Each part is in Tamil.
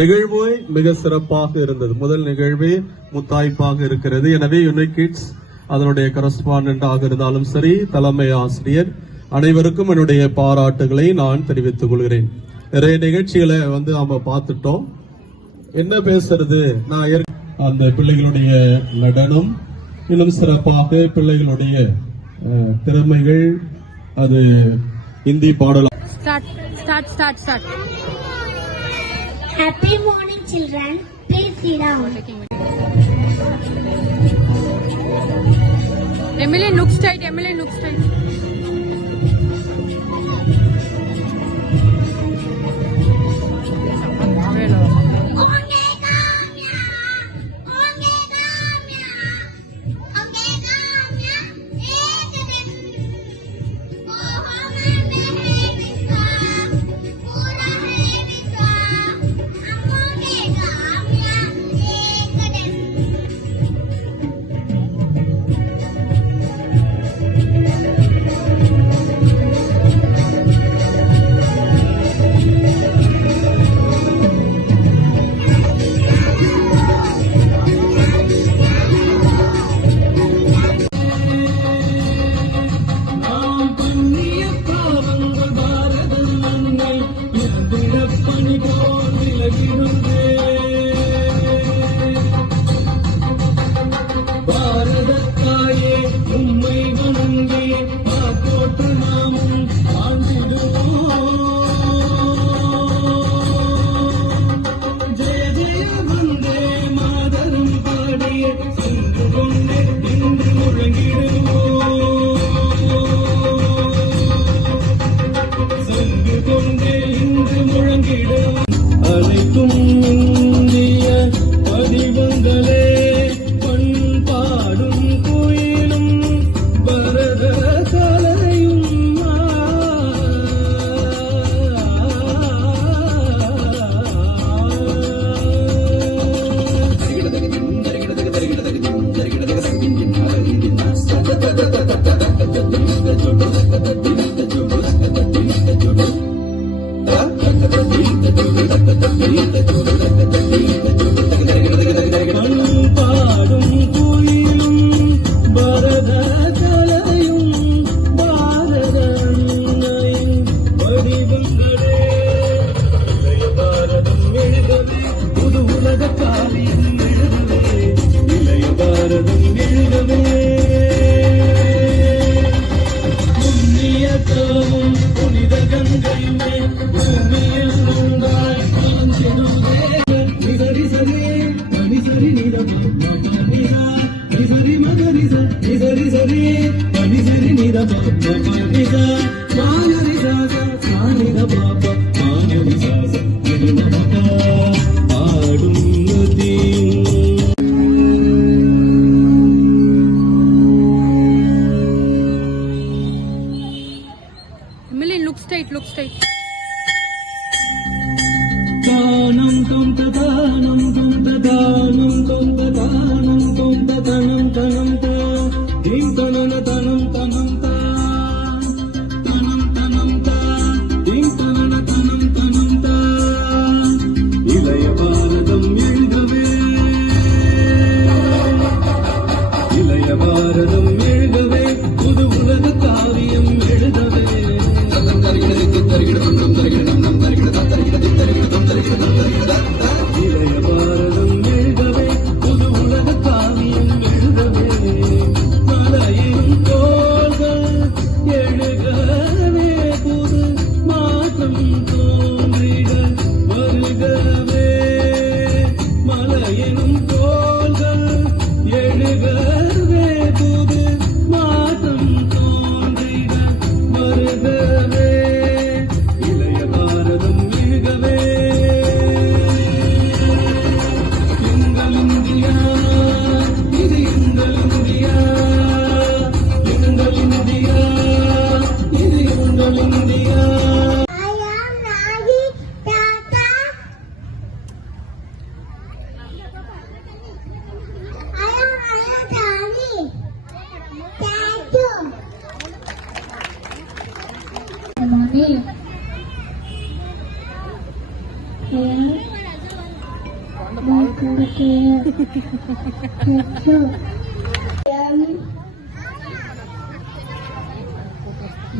நிகழ்வு மிக சிறப்பாக இருந்தது. முதல் நிகழ்வே முத்தாய்ப்பாக இருக்கிறது. எனவே யுனைகிட்ஸ் அதனுடைய கரஸ்பாண்டன்ட் ஆக இருந்தாலும் சரி, தலைமை ஆசிரியர் அனைவருக்கும் என்னுடைய பாராட்டுகளை நான் தெரிவித்துக் கொள்கிறேன். நிறைய நிகழ்ச்சிகளை நாம பார்த்துட்டோம். என்ன பேசுறது, நான் அந்த பிள்ளைகளுடைய நடனம் இன்னும் சிறப்பாக பிள்ளைகளுடைய திறமைகள், அது இந்தி பாடல். Start. Happy morning, children. Please sit down. Emily, look straight. Emily, look straight.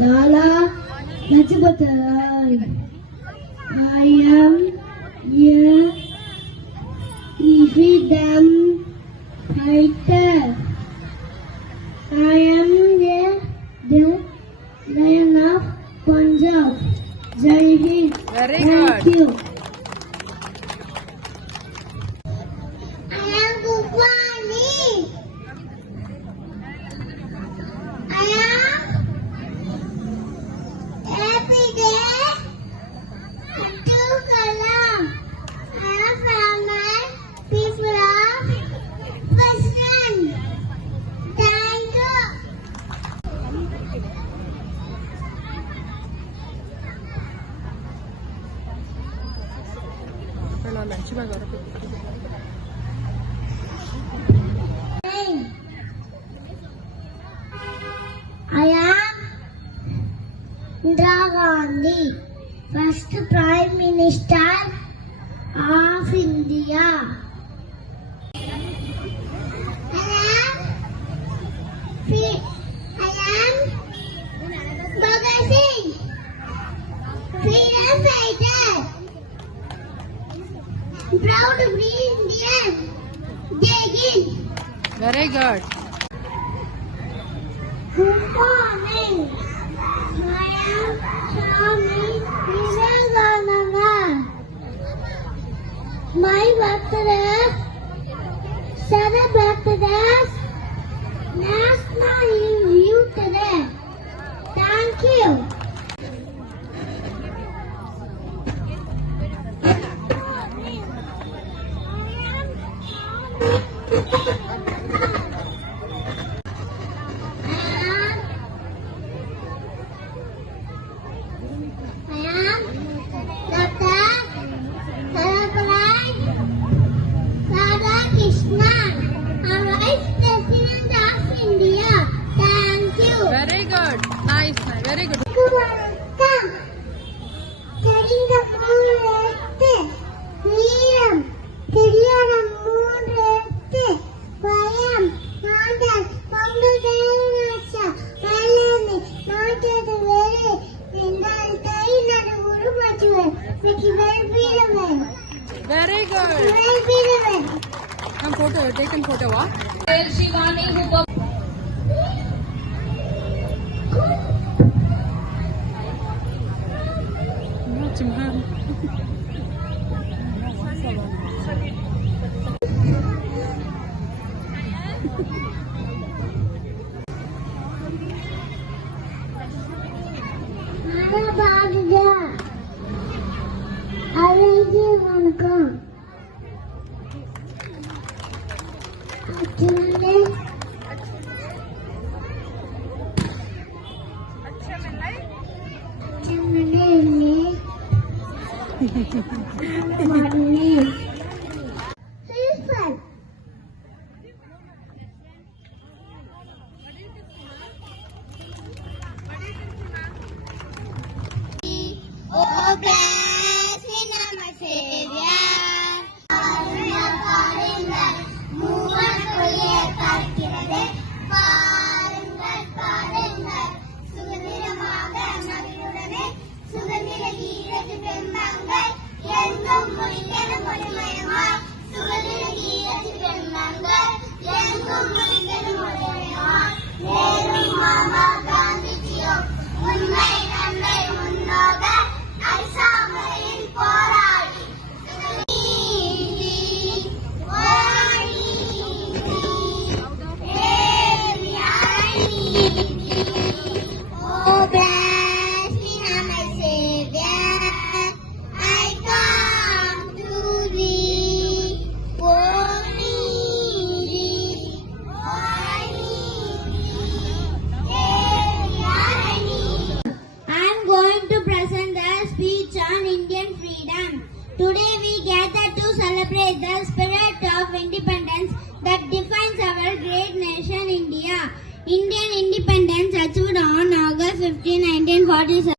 Lala Lajapatai. I am a freedom fighter. I am the Lion of Punjab. Jai Hind. Very Thank good. you. I am Gupani. I am every day Abdul Kalam. I am from my people of Western. Thank you. I am Indira Gandhi, first Prime Minister of India. I am Bhagat Singh, freedom fighter. Proud to be Indian. Jai Hind. Very good. Good morning. I am Swami Vivekananda. My birthday, celebrated National Youth Day. Thank you. Very good. Nice. Very good. Very good. Come photo. Take some photo. What? வணக்கம் Oh, bless me now, my Savior. Oh, bless me now, my Savior. I come to thee. Oh, need thee. I need thee. I am going to present the speech on Indian freedom. Today we gather to celebrate the spirit of independence that